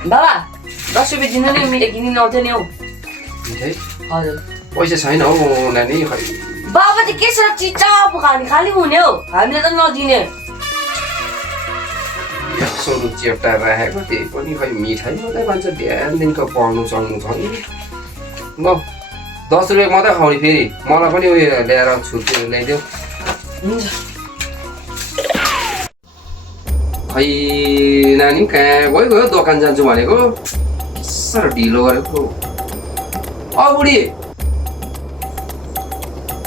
बाबा 10 रुपियाँ दिनु नि मिठाई किनिन आउँथ्यो नि हौ मिठाई हजुर पैसा छैन हौ नानी खै बाबा चाहिँ के छ चिच्चाप खाने खाली हुने हौ हामीले त नदिने 100 रुपियाँ एउटा राखेको त्यही पनि खै मिठाई मात्रै भन्छ बिहानदेखिको पढ्नु चल्नु छ नि ल 10 रुपियाँ मात्रै खुवाउने फेरि मलाई पनि उयो ल्याएर छुर्ती ल्याइदेऊ हुन्छ खै नानी कहाँ गयो दोकान जान्छु भनेको साह्रो ढिलो गरेको औ बुढी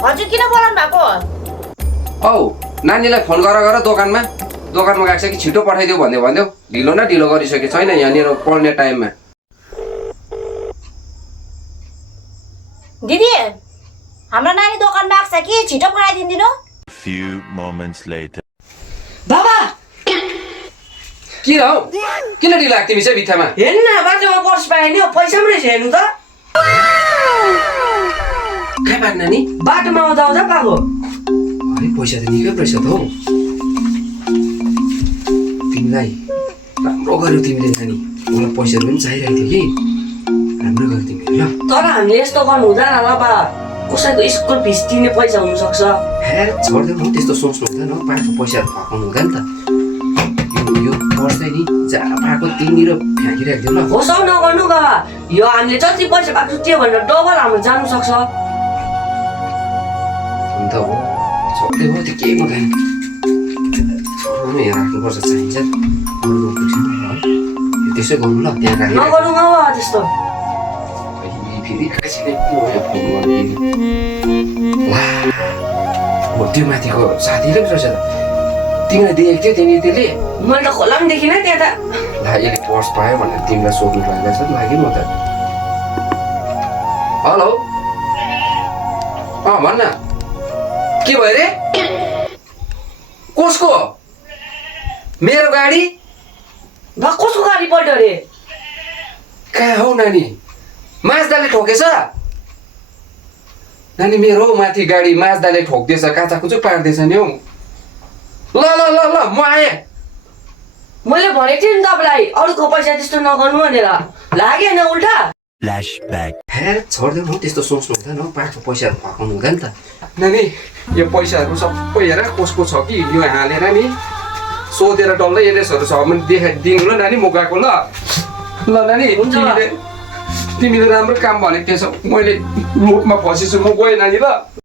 हजुर किन बोलाउनु भएको औ नानीलाई फोन गर दोकानमा गएको छ कि छिटो पठाइदेऊ भन्देऊ ढिलो न ढिलो गरिसके छैन यहाँनिर पढ्ने टाइममा दिदी हाम्रो नानी दोकानमा आएको छ कि छिटो पठाइदिनु Few moments later. बाबा किन हौ किन ढिलो लाग्थ्यो तिमी चाहिँ बित्थामा हेर्नु न बाटोमा पर्स पाएँ नि पैसा पनि रहेछ हेर्नु त कहाँ पाएको नानी बाटोमा आउँदा पाएको अरे पैसा त निकै रहेछ त हौ तिमीलाई राम्रो गर्यो तिमीले नानी मलाई पैसाहरू पनि चाहिरहेको थियो कि राम्रो गर्यो तिमीले ल तर हामीले यस्तो गर्नु हुँदैन होला बा कसैको स्कुल फिस तिर्ने पैसा हुनसक्छ हे छोड्दै म त्यस्तो सोच्नु हुँदैन पाएको पैसाहरू फकाउनु हुँदैन त यो पर्छ नि जहाँ पाएको त्यहीँनिर फ्याँकिरहेको थियो ल होसौ नगर्नु बाबा यो हामीले जति पैसा पाएको छ त्यो भनेर डबल हाम्रो जानु सक्छ अन्त हो छोड्दै हो त्यो केही हुँदैन छोड्नु यहाँ राख्नुपर्छ चाहिन्छ अरू पुग्छन् है त्यसै गर्नु ल त्यहाँ राखेर नगर्नु बाबा त्यस्तो फेरि एकैछिन फोन गरिदिनु ला हो त्यो माथिको साथीले पो रहेछ त तिमीलाई देखेको थियो त्यहाँनिर त्यसले मैले त खोला पनि देखिनँ त्यहाँ त ला यसले पर्स पायो भनेर तिमीलाई सोध्नु लागेको छ लाग्यो म त हेलो भन्न के भयो रे कसको मेरो गाडी बा कसको गाडी पल्ट्यो अरे कहाँ हौ नानी माझदाले ठोकेछ नानी मेरो माथि गाडी माझदाले ठोक्दैछ काचाकुचुक पार्दैछ नि हौ ल ल ल ल म आएँ मैले भनेको थिएँ नि तपाईँलाई अरूको पैसा त्यस्तो नगर्नु भनेर लाग्यो होइन उल्टा Flashback. हे छोड्दै म त्यस्तो सोच्नु हुँदैन पाएको पैसाहरू फकाउनु हुँदैन त नानी यो पैसाहरू सबै हेर कसको छ कि यो हालेर नि सोधेर डल्लै एड्रेसहरू छ भने देखाइदिनु ल नानी म गएको ल ल नानी हुन्छ। तिमीले राम्रो काम भनेको थिएछौ मैले लोभमा फसेछु म गएँ नानी ल